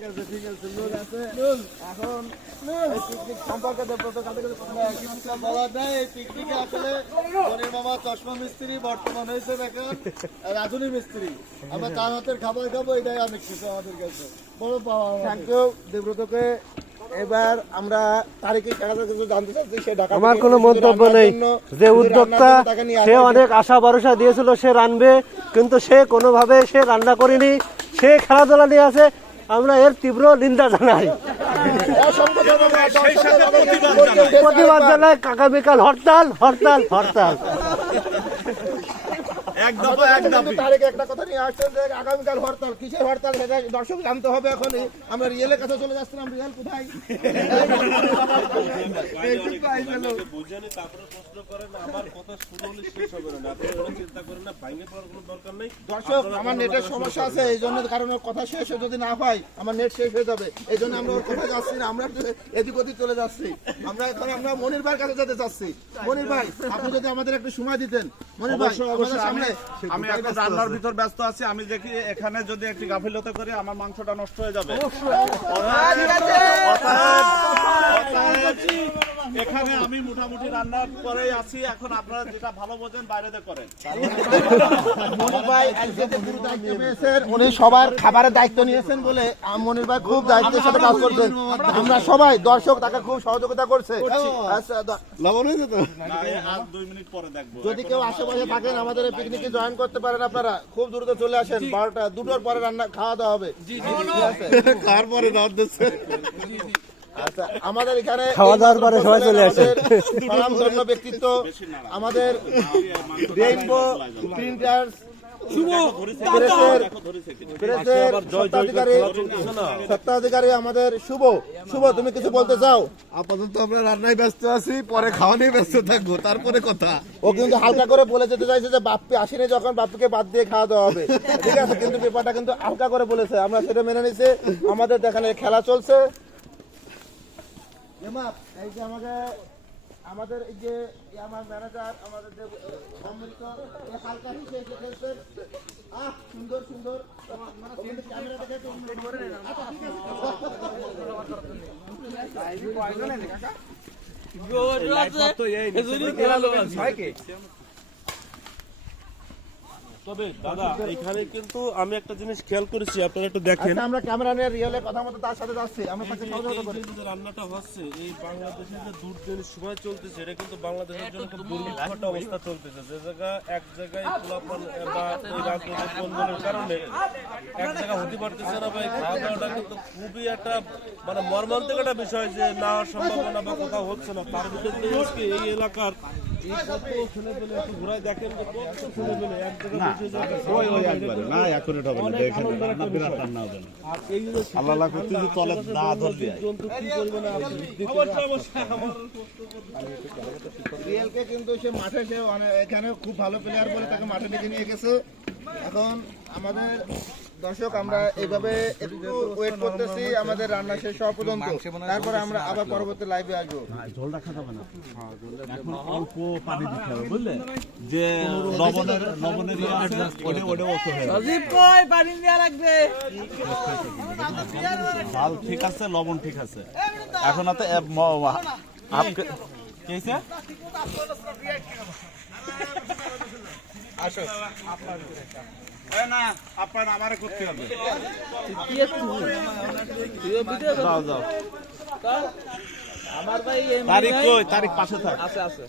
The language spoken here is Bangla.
ঠিক আছে লোক আছে এখন পিকনিক সম্পর্কে বলা যায়। এই পিকনিকে আসলে মনির মামা চশমা মিস্ত্রি বর্তমান হয়েছে এখন রাধুনি মিস্ত্রি। আমরা তার হাতের খাবার খাবো, এটাই অনেক কিছু আমাদের কাছে বড় পাওয়া। থ্যাংক ইউ দেবব্রতকে। এবার আমরা তারিখে কিছু জানতে চাচ্ছি। সে ঢাকা, আমার কোনো মন্তব্য নেই। যে উদ্যোক্তা সে অনেক আশা ভরসা দিয়েছিল সে রানবে, কিন্তু সে কোনোভাবে সে রান্না করেনি, সে খেলাধুলা নিয়ে আছে। আমরা এর তীব্র নিন্দা জানাই, প্রতিবাদ জানাই। আগামীকাল হরতাল হরতাল হরতাল। একটা কথা নিয়ে আসছেন যে আগামীকাল হরতাল, কিসের হরতাল সেটা দর্শক জানতে হবে। এখন আমরা রিয়েলের কাছে চলে যাচ্ছিলাম। রিয়েল কোথায়? দর্শক আমার নেটের সমস্যা আছে, এই জন্য কারণ ওর কথা শেষ যদি না হয় আমার নেট শেষ হয়ে যাবে। এই জন্য আমরা ওর কথা যাচ্ছি না, আমরা এদিক ওদিক চলে যাচ্ছি। আমরা এখন আমরা মনির ভাইয়ের কাছে যেতে চাচ্ছি। মনির ভাই, আপনি যদি আমাদের একটু সময় দিতেন। মনির ভাই, আমি এখন রান্নার ভিতর ব্যস্ত আছি। আমি দেখি এখানে যদি একটি গাফিলতি করি আমার মাংসটা নষ্ট হয়ে যাবে। এখানে আমি মোটামুটি রান্নার পরেই আছি। এখন আপনারা যেটা ভালো বোঝেন বাইরেতে করেন। মনির ভাই উনি সবার খাবারের দায়িত্ব নিয়েছেন বলে মনির ভাই খুব দায়িত্বের সাথে কাজ করছেন। আমরা সবাই দর্শক তাকে খুব সহযোগিতা করছে। লবণ হয়ে যেত। 2 মিনিট পরে দেখবো। যদি কেউ আশেপাশে থাকেন আমাদের এই পিকনিকে জয়েন করতে পারেন। আপনারা খুব দ্রুত চলে আসেন। 12টা 2টোর পরে রান্না খাওয়া দাওয়া হবে। খাওয়ার পরে দাওয়াত দিচ্ছে। আচ্ছা, আমাদের এখানে খাওয়া দাওয়ার পরে সবাই চলে আসে। স্বনামধন্য ব্যক্তিত্ব আমাদের রেইনবো প্রিন্টার্স সত্ত্বাধিকারী আমাদের শুভ। শুভ, তুমি কিছু বলতে চাও? আপাতত আমরা রান্নায় ব্যস্ত আছি, পরে খাওয়া নিয়ে ব্যস্ত থাকবো, তারপরে কথা। ও কিন্তু হালকা করে বলে যেতে চাইছে যে বাপ্পি আসেনি, যখন বাপ্পিকে বাদ দিয়ে খাওয়া দাওয়া হবে। ঠিক আছে, কিন্তু ব্যাপারটা কিন্তু হালকা করে বলেছে, আমরা সেটা মেনে নিছি। আমাদের দেখানে খেলা চলছে। এই যে আমাদের এই যে আমার ম্যানেজার, আমাদের যে অমৃত হালকা হিসেবে খেলছে। সুন্দর সুন্দর ক্যামেরা দেখে তবে দাদা এখানে কিন্তু আমি একটা জিনিস খেয়াল করেছি, আপনারা একটু দেখেন। আমরা ক্যামেরা নিয়ে রিয়েলে কথা মতো তার সাথে যাচ্ছি। আমরা তাকে সহযোগিতা করি। যে রান্নাটা হচ্ছে এই বাংলাদেশে যে দুর্দিনের সময় চলতেছে, এটা কিন্তু বাংলাদেশের জন্য খুব দুর্বিষহ অবস্থা চলতেছে। যে জায়গা এক জায়গায় পোলাপান বা এই রাজনৈতিক বন্ধনের কারণে এক জায়গা হতে পারতেছে না, বা এই খাওয়া দাওয়াটা কিন্তু খুবই একটা মানে মর্মান্তিক একটা বিষয় যে না সম্ভাবনা বা কোথাও হচ্ছে না। তার ভিতরে আজকে এই এলাকার এই কত ছেলে পেলে একটু ঘুরায় দেখেন যে কত ছেলে পেলে এক জায়গায় বসে যায়। রিয়েলকে কিন্তু সে মাঠে সে এখানে খুব ভালো প্লেয়ার বলে তাকে মাঠে ডেকে নিয়ে গেছে। এখন আমাদের দর্শক আমরা এইভাবে একটু ওয়েট করতেছি আমাদের রান্না শেষ হওয়া পর্যন্ত, তারপরে আমরা আবার পরবর্তী লাইভে আসবো। ঝোল রাখা যাবে না, এখন অল্প পানি দিতে হবে, বুঝলে? যে লবণের ঝাল ঠিক আছে, লবণ ঠিক আছে। এখন না আপনার আমারে করতে হবে। আমার ভাই তারিখ কই? তারিখ পাশে থাক। আছে আছে।